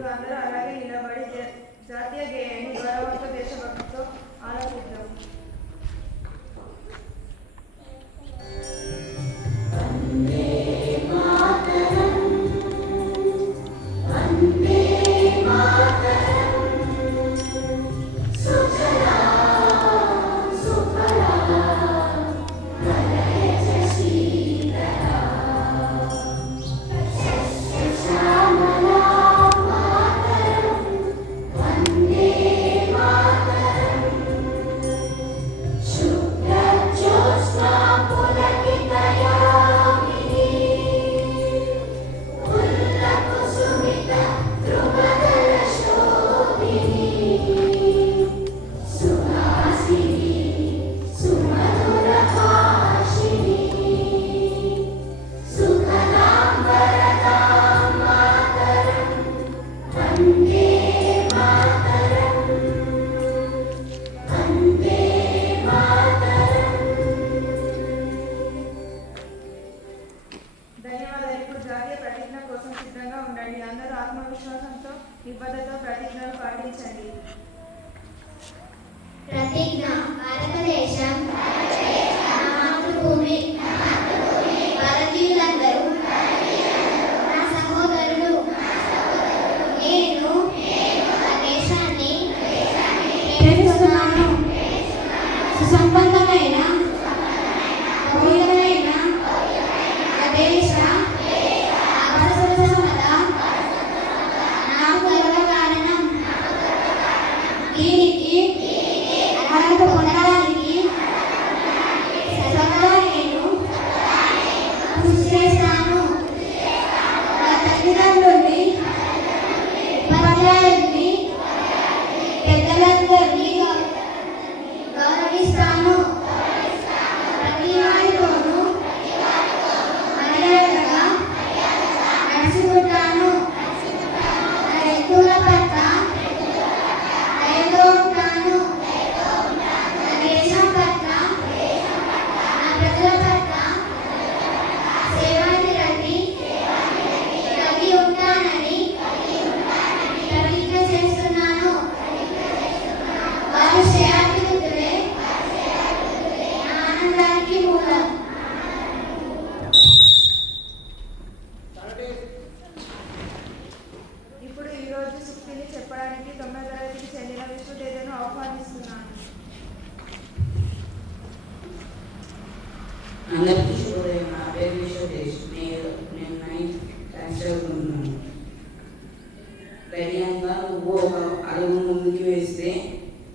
ఇప్పుడు అందరూ అలాగే నిలబడి జాతీయ గేయాన్ని గౌరవంతో దేశభక్తితో ఆలోచిద్దాం. ధన్యవాదాలు. ఇప్పుడు జాతీయ ప్రతిజ్ఞ కోసం సిద్ధంగా ఉండండి. అందరూ ఆత్మవిశ్వాసంతో నిబద్ధతతో ప్రతిజ్ఞలు పాటించండి. ప్రతిజ్ఞ. భారతదేశం నా మాతృభూమి, భారతీయులందరూ నా సహోదరులు. నేను నా దేశాన్ని ప్రేమిస్తున్నాను. సుసంపన్నమైన బహుళమైన దేశ అవసరత నాకు గర్వకారణం. దీనికి అర్హత పొందడానికి సదా నేను కృషి చేస్తాను. నా తల్లిదండ్రుల్ని, ఉపాధ్యాయుల్ని, పెద్దలందరినీ గౌరవిస్తాను. ప్రతి వారితోనూ మర్యాదగా నడుచుకుంటాను. నా వ్యక్తుల పట్ల దయతో ఉంటాను. నా దేశం పట్ల, నా ప్రజల పట్ల సేవానిరతి కలిగి ఉంటానని ప్రతిజ్ఞ చేస్తున్నాను. వారి శ్రేయాభివృద్ధులే నా ఆనందానికి మూలం. ఇప్పుడు ఈరోజు సూక్తిని చెప్పడానికి 9వ తరగతికి చెందిన విశ్వతేజను ఆహ్వానిస్తున్నాను. అందరికీ శుభోదయం. నా పేరు విశ్వతేజ్. నేను 9th క్లాస్ చదువుకుంటున్నాను. ధైర్యంగా నువ్వు ఒక అడుగు ముందుకు వేస్తే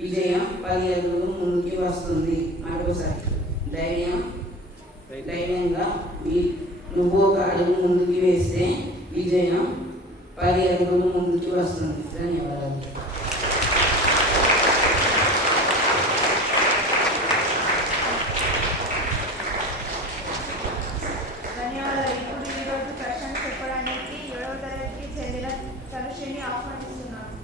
విజయం 10 అడుగులు ముందుకు వస్తుంది. మరోసారి ధైర్యంగా నువ్వు ఒక అడుగు ముందుకు వేస్తే విజయం 10 అడుగులు ముందుకు వస్తుంది. ధన్యవాదాలు. ధన్యవాదాలు. ఇప్పుడు ఈరోజు ప్రశ్న చెప్పడానికి 7వ తరగతికి చెందిన తనుశ్రీని ఆహ్వానిస్తున్నాను.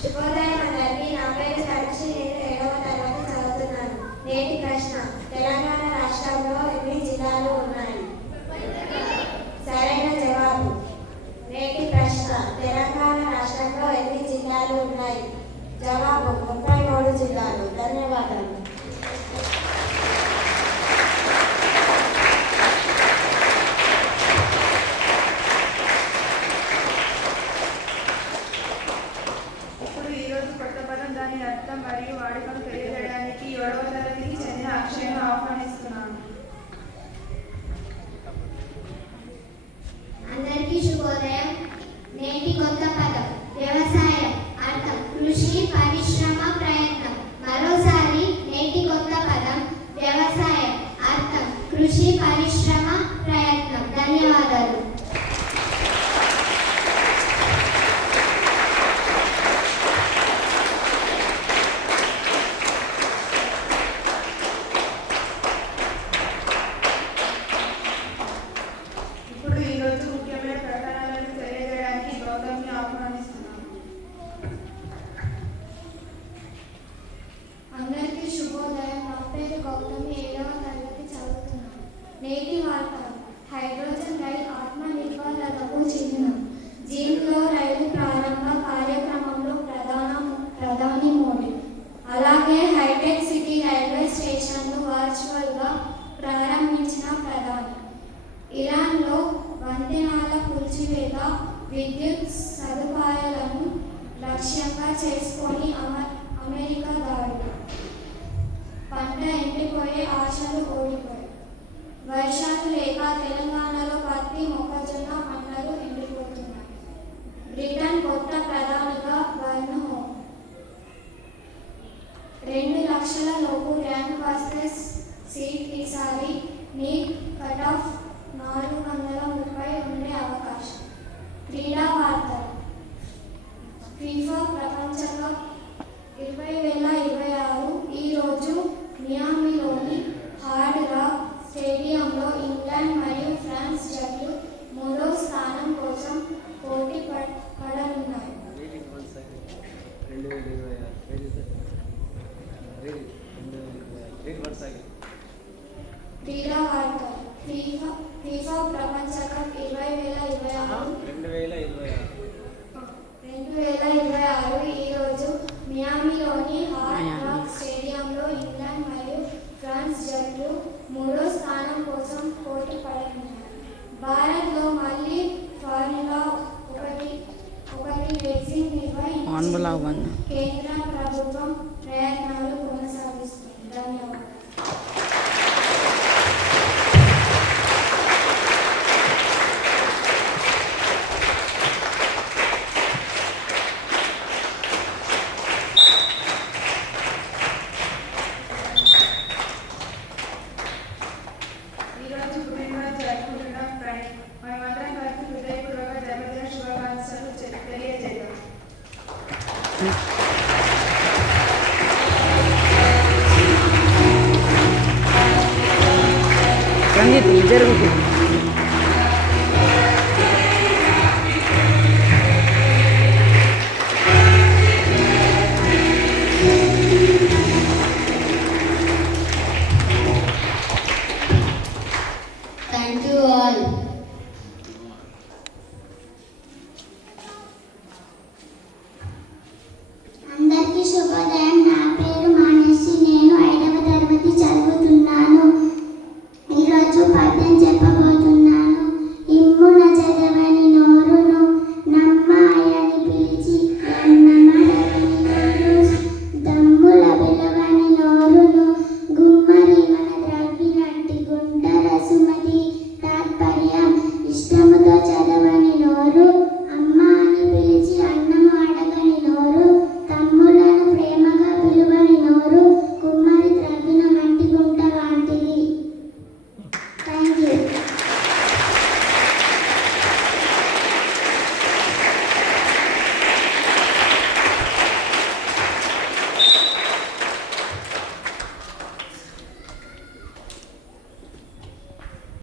శుభోదయం అందరికీ. నా పేరు తనుశ్రీ. నేను 7వ తరగతి చదువుతున్నాను. నేటి ప్రశ్న. తెలంగాణ రాష్ట్రంలో ఎన్ని జిల్లాలు ఉన్నాయి? సరైన జవాబు. నేటి ప్రశ్న. తెలంగాణ రాష్ట్రంలో ఎన్ని జిల్లాలు ఉన్నాయి? జవాబు 33 జిల్లాలు. ధన్యవాదాలు. ఇప్పుడు ఈరోజు కొత్త పదం, దాని అర్థం మరియు వాడుకను తెలియజేయడానికి 7వ తరగతికి చెందిన అక్షయను ఆహ్వానిస్తున్నాను. అందరికీ శుభోదయం. నేటి కొత్త పదం వ్యవసాయం. అర్థం కృషి, పరిశ్రమ, ప్రయత్నం. మరోసారి నేటి కొత్త పదం వ్యవసాయం. అర్థం కృషి, పరిశ్రమ, ప్రయత్నం. ధన్యవాదాలు. ఇప్పుడు ఈరోజు ముఖ్యమైన ప్రకటనలను తెలియజేయడానికి గౌతమ్ విద్యుత్ సదుపాయాలను లక్ష్యంగా చేసుకొని అమెరికా దాడులు. పంట ఎండిపోయే ఆశలు ఓడిపోయాయి. వర్షాలు లేక తెలంగాణలో పత్తి, మొక్కజొన్న పంటలు ఎండిపోతున్నాయి. బ్రిటన్ కొత్త ప్రధానిగా బర్న్హోమ్. 2 లక్షల లోపు ర్యాంక్ వస్తే సీట్ ఈసారి. నీట్ కట్ ఆఫ్ 430 ఉండే అవకాశం. క్రీడా వార్తలు. ఫీఫా ప్రపంచ కప్ 2026 ఈరోజు మియామిలోని హార్డ్ రాక్ స్టేడియంలో ఇంగ్లాండ్ మరియు ఫ్రాన్స్ జట్లు 3వ స్థానం కోసం పోటీ పడనున్నాయి. క్రీడా వార్తలు. ఫీఫా ప్రపంచ కప్ 2026 ఈరోజు మియామిలోని హార్డ్ రాక్ స్టేడియంలో ఇంగ్లాండ్ మరియు ఫ్రాన్స్ జట్లు 3వ స్థానం కోసం పోటీ పడనున్నాయి. భారత్లో మళ్ళీ ఫార్ములా 1 రేసింగ్ నిర్వహించి కేంద్ర ప్రభుత్వం ప్రయత్నాలు కొనసాగిస్తుంది. ధన్యవాదాలు. ఈరోజు పుట్టినరోజు జరుపుకుంటున్న మనమందరం కలిసి హృదయపూర్వక జన్మదిన శుభాకాంక్షలు తెలియజేద్దాం.